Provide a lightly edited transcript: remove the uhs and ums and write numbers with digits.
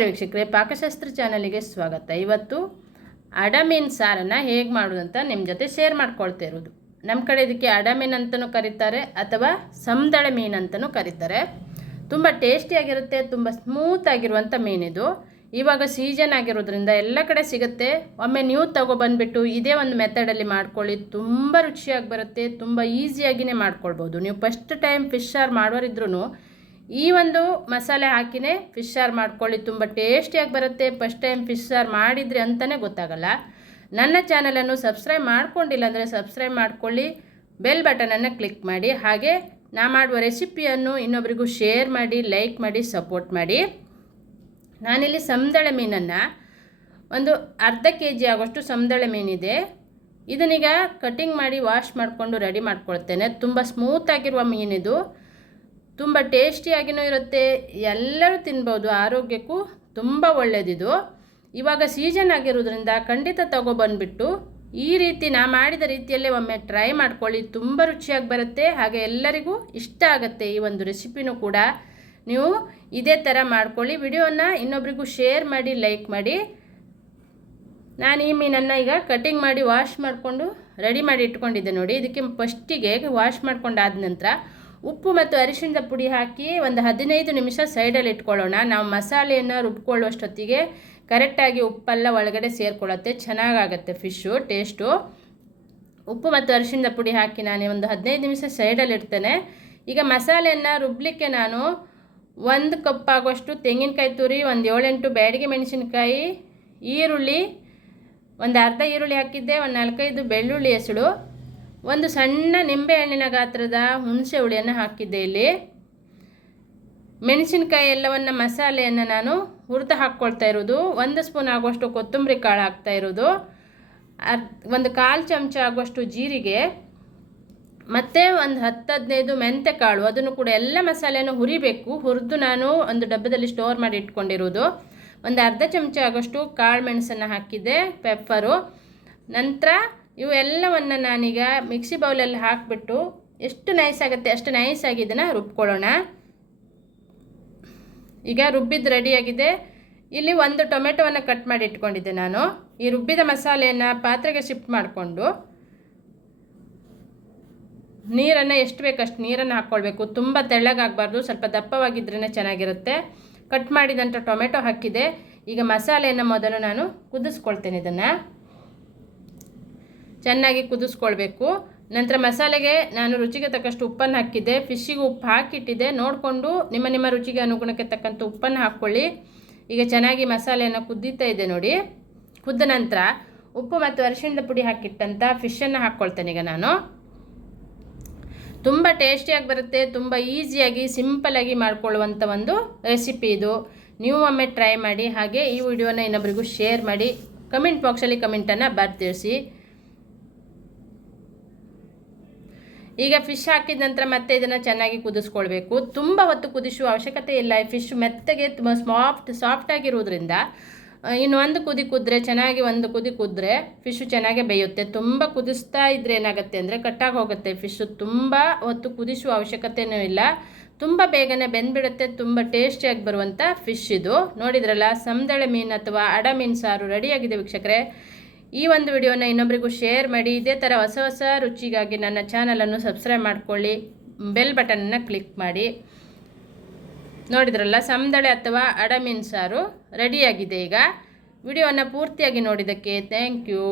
ನಮಸ್ಕಾರ ವೀಕ್ಷಕರೇ, ಪಾಕಶಾಸ್ತ್ರ ಚಾನಲಿಗೆ ಸ್ವಾಗತ. ಇವತ್ತು ಅಡಮೀನು ಸಾರನ್ನು ಹೇಗೆ ಮಾಡೋದು ಅಂತ ನಿಮ್ಮ ಜೊತೆ ಶೇರ್ ಮಾಡ್ಕೊಳ್ತಾ ಇರೋದು. ನಮ್ಮ ಕಡೆ ಇದಕ್ಕೆ ಅಡಮೀನು ಅಂತಲೂ ಕರೀತಾರೆ ಅಥವಾ ಸಮದಳೆ ಮೀನು ಅಂತಲೂ ಕರೀತಾರೆ. ತುಂಬ ಟೇಸ್ಟಿಯಾಗಿರುತ್ತೆ, ತುಂಬ ಸ್ಮೂತಾಗಿರುವಂಥ ಮೀನಿದು. ಇವಾಗ ಸೀಸನ್ ಆಗಿರೋದ್ರಿಂದ ಎಲ್ಲ ಕಡೆ ಸಿಗುತ್ತೆ. ಒಮ್ಮೆ ನೀವು ತಗೊಬಂದುಬಿಟ್ಟು ಇದೇ ಒಂದು ಮೆಥಡಲ್ಲಿ ಮಾಡ್ಕೊಳ್ಳಿ, ತುಂಬ ರುಚಿಯಾಗಿ ಬರುತ್ತೆ. ತುಂಬ ಈಸಿಯಾಗಿಯೇ ಮಾಡ್ಕೊಳ್ಬೋದು. ನೀವು ಫಸ್ಟ್ ಟೈಮ್ ಫಿಶ್ ಸಾರು ಮಾಡೋರಿದ್ರೂ ಈ ಒಂದು ಮಸಾಲೆ ಹಾಕಿನೇ ಫಿಶ್ ಸಾರು ಮಾಡ್ಕೊಳ್ಳಿ, ತುಂಬ ಟೇಸ್ಟಿಯಾಗಿ ಬರುತ್ತೆ. ಫಸ್ಟ್ ಟೈಮ್ ಫಿಶ್ ಸಾರು ಮಾಡಿದರೆ ಅಂತಲೇ ಗೊತ್ತಾಗಲ್ಲ. ನನ್ನ ಚಾನಲನ್ನು ಸಬ್ಸ್ಕ್ರೈಬ್ ಮಾಡ್ಕೊಂಡಿಲ್ಲ ಅಂದರೆ ಸಬ್ಸ್ಕ್ರೈಬ್ ಮಾಡ್ಕೊಳ್ಳಿ, ಬೆಲ್ ಬಟನನ್ನು ಕ್ಲಿಕ್ ಮಾಡಿ. ಹಾಗೆ ನಾ ಮಾಡುವ ರೆಸಿಪಿಯನ್ನು ಇನ್ನೊಬ್ಬರಿಗೂ ಶೇರ್ ಮಾಡಿ, ಲೈಕ್ ಮಾಡಿ, ಸಪೋರ್ಟ್ ಮಾಡಿ. ನಾನಿಲ್ಲಿ ಸಮದಳೆ ಮೀನನ್ನು ಒಂದು ಅರ್ಧ kg ಆಗೋಷ್ಟು ಸಮದಳೆ ಮೀನಿದೆ. ಇದನ್ನೀಗ ಕಟಿಂಗ್ ಮಾಡಿ ವಾಶ್ ಮಾಡಿಕೊಂಡು ರೆಡಿ ಮಾಡ್ಕೊಳ್ತೇನೆ. ತುಂಬ ಸ್ಮೂತಾಗಿರುವ ಮೀನಿದು, ತುಂಬ ಟೇಸ್ಟಿಯಾಗಿಯೂ ಇರುತ್ತೆ. ಎಲ್ಲರೂ ತಿನ್ಬೋದು, ಆರೋಗ್ಯಕ್ಕೂ ತುಂಬ ಒಳ್ಳೆಯದಿದು. ಇವಾಗ ಸೀಸನ್ ಆಗಿರೋದ್ರಿಂದ ಖಂಡಿತ ತಗೊಬಂದುಬಿಟ್ಟು ಈ ರೀತಿ ನಾ ಮಾಡಿದ ರೀತಿಯಲ್ಲೇ ಒಮ್ಮೆ ಟ್ರೈ ಮಾಡ್ಕೊಳ್ಳಿ, ತುಂಬ ರುಚಿಯಾಗಿ ಬರುತ್ತೆ. ಹಾಗೆ ಎಲ್ಲರಿಗೂ ಇಷ್ಟ ಆಗುತ್ತೆ. ಈ ಒಂದು ರೆಸಿಪಿನೂ ಕೂಡ ನೀವು ಇದೇ ಥರ ಮಾಡ್ಕೊಳ್ಳಿ. ವಿಡಿಯೋನ ಇನ್ನೊಬ್ರಿಗೂ ಶೇರ್ ಮಾಡಿ, ಲೈಕ್ ಮಾಡಿ. ನಾನು ಈ ಮೀನನ್ನು ಈಗ ಕಟಿಂಗ್ ಮಾಡಿ ವಾಶ್ ಮಾಡಿಕೊಂಡು ರೆಡಿ ಮಾಡಿ ಇಟ್ಕೊಂಡಿದ್ದೆ ನೋಡಿ. ಇದಕ್ಕೆ ಫಸ್ಟಿಗೆ ವಾಶ್ ಮಾಡ್ಕೊಂಡಾದ ನಂತರ ಉಪ್ಪು ಮತ್ತು ಅರಿಶಿಣದ ಪುಡಿ ಹಾಕಿ ಒಂದು 15 ನಿಮಿಷ ಸೈಡಲ್ಲಿ ಇಟ್ಕೊಳ್ಳೋಣ. ನಾವು ಮಸಾಲೆಯನ್ನು ರುಬ್ಕೊಳ್ಳುವಷ್ಟೊತ್ತಿಗೆ ಕರೆಕ್ಟಾಗಿ ಉಪ್ಪೆಲ್ಲ ಒಳಗಡೆ ಸೇರಿಕೊಳ್ಳುತ್ತೆ, ಚೆನ್ನಾಗಾಗುತ್ತೆ ಫಿಶ್ಶು ಟೇಸ್ಟು. ಉಪ್ಪು ಮತ್ತು ಅರಿಶಿಣದ ಪುಡಿ ಹಾಕಿ ನಾನು ಒಂದು 15 ನಿಮಿಷ ಸೈಡಲ್ಲಿ ಇಡ್ತೇನೆ. ಈಗ ಮಸಾಲೆಯನ್ನು ರುಬ್ಬಲಿಕ್ಕೆ ನಾನು 1 ಕಪ್ ಆಗೋಷ್ಟು ತೆಂಗಿನಕಾಯಿ ತುರಿ, ಒಂದು 7-8 ಬ್ಯಾಡಗಿ ಮೆಣಸಿನಕಾಯಿ, ಈರುಳ್ಳಿ, ಒಂದು ಅರ್ಧ ಈರುಳ್ಳಿ ಹಾಕಿದ್ದೆ, ಒಂದು 4-5 ಬೆಳ್ಳುಳ್ಳಿ ಹೆಸಳು, ಒಂದು ಸಣ್ಣ ನಿಂಬೆಹಣ್ಣಿನ ಗಾತ್ರದ ಹುಣಸೆ ಹುಳಿಯನ್ನು ಹಾಕಿದ್ದೆ. ಇಲ್ಲಿ ಮೆಣಸಿನಕಾಯಿ ಎಲ್ಲವನ್ನು ಮಸಾಲೆಯನ್ನು ನಾನು ಹುರಿದು ಹಾಕ್ಕೊಳ್ತಾ ಇರೋದು. 1 ಸ್ಪೂನ್ ಆಗುವಷ್ಟು ಕೊತ್ತಂಬರಿ ಕಾಳು ಹಾಕ್ತಾ ಇರೋದು, ಒಂದು 1/4 ಚಮಚ ಆಗುವಷ್ಟು ಜೀರಿಗೆ, ಮತ್ತು ಒಂದು 10-15 ಮೆಂತ್ಯ ಕಾಳು. ಅದನ್ನು ಕೂಡ ಎಲ್ಲ ಮಸಾಲೆಯನ್ನು ಹುರಿಬೇಕು. ಹುರಿದು ನಾನು ಒಂದು ಡಬ್ಬದಲ್ಲಿ ಸ್ಟೋರ್ ಮಾಡಿ ಇಟ್ಕೊಂಡಿರೋದು. ಒಂದು ಅರ್ಧ ಚಮಚ ಆಗೋಷ್ಟು ಕಾಳು ಮೆಣಸನ್ನು ಹಾಕಿದ್ದೆ, ಪೆಪ್ಪರು. ನಂತರ ಇವೆಲ್ಲವನ್ನು ನಾನೀಗ ಮಿಕ್ಸಿ ಬೌಲಲ್ಲಿ ಹಾಕಿಬಿಟ್ಟು ಎಷ್ಟು ನೈಸ್ ಆಗುತ್ತೆ ಅಷ್ಟು ನೈಸಾಗಿ ಇದನ್ನು ರುಬ್ಕೊಳ್ಳೋಣ. ಈಗ ರುಬ್ಬಿದ್ದು ರೆಡಿಯಾಗಿದೆ. ಇಲ್ಲಿ ಒಂದು ಟೊಮೆಟೊವನ್ನು ಕಟ್ ಮಾಡಿ ಇಟ್ಕೊಂಡಿದ್ದೆ ನಾನು. ಈ ರುಬ್ಬಿದ ಮಸಾಲೆಯನ್ನು ಪಾತ್ರೆಗೆ ಶಿಫ್ಟ್ ಮಾಡಿಕೊಂಡು ನೀರನ್ನು ಎಷ್ಟು ಬೇಕಷ್ಟು ನೀರನ್ನು ಹಾಕ್ಕೊಳ್ಬೇಕು. ತುಂಬ ತೆಳ್ಳಗಾಗಬಾರ್ದು, ಸ್ವಲ್ಪ ದಪ್ಪವಾಗಿದ್ರೇ ಚೆನ್ನಾಗಿರುತ್ತೆ. ಕಟ್ ಮಾಡಿದಂಥ ಟೊಮೆಟೊ ಹಾಕಿದೆ. ಈಗ ಮಸಾಲೆಯನ್ನು ಮೊದಲು ನಾನು ಕುದಿಸ್ಕೊಳ್ತೇನೆ. ಇದನ್ನು ಚೆನ್ನಾಗಿ ಕುದಿಸ್ಕೊಳ್ಬೇಕು. ನಂತರ ಮಸಾಲೆಗೆ ನಾನು ರುಚಿಗೆ ತಕ್ಕಷ್ಟು ಉಪ್ಪನ್ನು ಹಾಕಿದ್ದೆ. ಫಿಶ್ಶಿಗೆ ಉಪ್ಪು ಹಾಕಿಟ್ಟಿದ್ದೆ, ನೋಡಿಕೊಂಡು ನಿಮ್ಮ ರುಚಿಗೆ ಅನುಗುಣಕ್ಕೆ ತಕ್ಕಂಥ ಉಪ್ಪನ್ನು ಹಾಕ್ಕೊಳ್ಳಿ. ಈಗ ಚೆನ್ನಾಗಿ ಮಸಾಲೆಯನ್ನು ಕುದೀತಾ ಇದೆ ನೋಡಿ. ಕುದ್ದ ನಂತರ ಉಪ್ಪು ಮತ್ತು ಅರಿಶಿಣದ ಪುಡಿ ಹಾಕಿಟ್ಟಂಥ ಫಿಶನ್ನು ಹಾಕ್ಕೊಳ್ತೇನೆ. ಈಗ ನಾನು ತುಂಬ ಟೇಸ್ಟಿಯಾಗಿ ಬರುತ್ತೆ, ತುಂಬ ಈಸಿಯಾಗಿ ಸಿಂಪಲಾಗಿ ಮಾಡ್ಕೊಳ್ಳುವಂಥ ಒಂದು ರೆಸಿಪಿ ಇದು. ನೀವು ಒಮ್ಮೆ ಟ್ರೈ ಮಾಡಿ. ಹಾಗೆ ಈ ವಿಡಿಯೋನ ಇನ್ನೊಬ್ಬರಿಗೂ ಶೇರ್ ಮಾಡಿ, ಕಮೆಂಟ್ ಬಾಕ್ಸಲ್ಲಿ ಕಮೆಂಟನ್ನು ಬರ್ತಿಳಿಸಿ. ಈಗ ಫಿಶ್ ಹಾಕಿದ ನಂತರ ಮತ್ತೆ ಇದನ್ನು ಚೆನ್ನಾಗಿ ಕುದಿಸ್ಕೊಳ್ಬೇಕು. ತುಂಬ ಹೊತ್ತು ಕುದಿಸುವ ಅವಶ್ಯಕತೆ ಇಲ್ಲ. ಫಿಶ್ ಮೆತ್ತಗೆ ತುಂಬ ಸಾಫ್ಟಾಗಿರೋದ್ರಿಂದ ಇನ್ನೊಂದು ಕುದಿ ಕುದ್ರೆ ಚೆನ್ನಾಗಿ, ಒಂದು ಕುದಿ ಕುದ್ರೆ ಫಿಶ್ಶು ಚೆನ್ನಾಗಿ ಬೇಯುತ್ತೆ. ತುಂಬ ಕುದಿಸ್ತಾ ಇದ್ರೆ ಏನಾಗುತ್ತೆ ಅಂದರೆ ಕಟ್ಟಾಗಿ ಹೋಗುತ್ತೆ ಫಿಶ್ಶು. ತುಂಬ ಹೊತ್ತು ಕುದಿಸುವ ಅವಶ್ಯಕತೆಯೂ ಇಲ್ಲ, ತುಂಬ ಬೇಗನೆ ಬೆಂದ್ಬಿಡುತ್ತೆ. ತುಂಬ ಟೇಸ್ಟಿಯಾಗಿ ಬರುವಂಥ ಫಿಶ್ ಇದು. ನೋಡಿದ್ರಲ್ಲ, ಸಮದಳೆ ಮೀನು ಅಥವಾ ಅಡ ಮೀನು ಸಾರು ರೆಡಿಯಾಗಿದೆ ವೀಕ್ಷಕರೇ. ಈ ಒಂದು ವಿಡಿಯೋನ ಇನ್ನೊಬ್ಬರಿಗೂ ಶೇರ್ ಮಾಡಿ. ಇದೇ ಥರ ಹೊಸ ಹೊಸ ರುಚಿಗಾಗಿ ನನ್ನ ಚಾನಲನ್ನು ಸಬ್ಸ್ಕ್ರೈಬ್ ಮಾಡ್ಕೊಳ್ಳಿ, ಬೆಲ್ ಬಟನನ್ನು ಕ್ಲಿಕ್ ಮಾಡಿ. ನೋಡಿದ್ರಲ್ಲ, ಸಮದಳೆ ಅಥವಾ ಅಡ ಮೀನು ಸಾರು ರೆಡಿಯಾಗಿದೆ. ಈಗ ವಿಡಿಯೋನ ಪೂರ್ತಿಯಾಗಿ ನೋಡಿದ್ದಕ್ಕೆ ಥ್ಯಾಂಕ್ ಯು.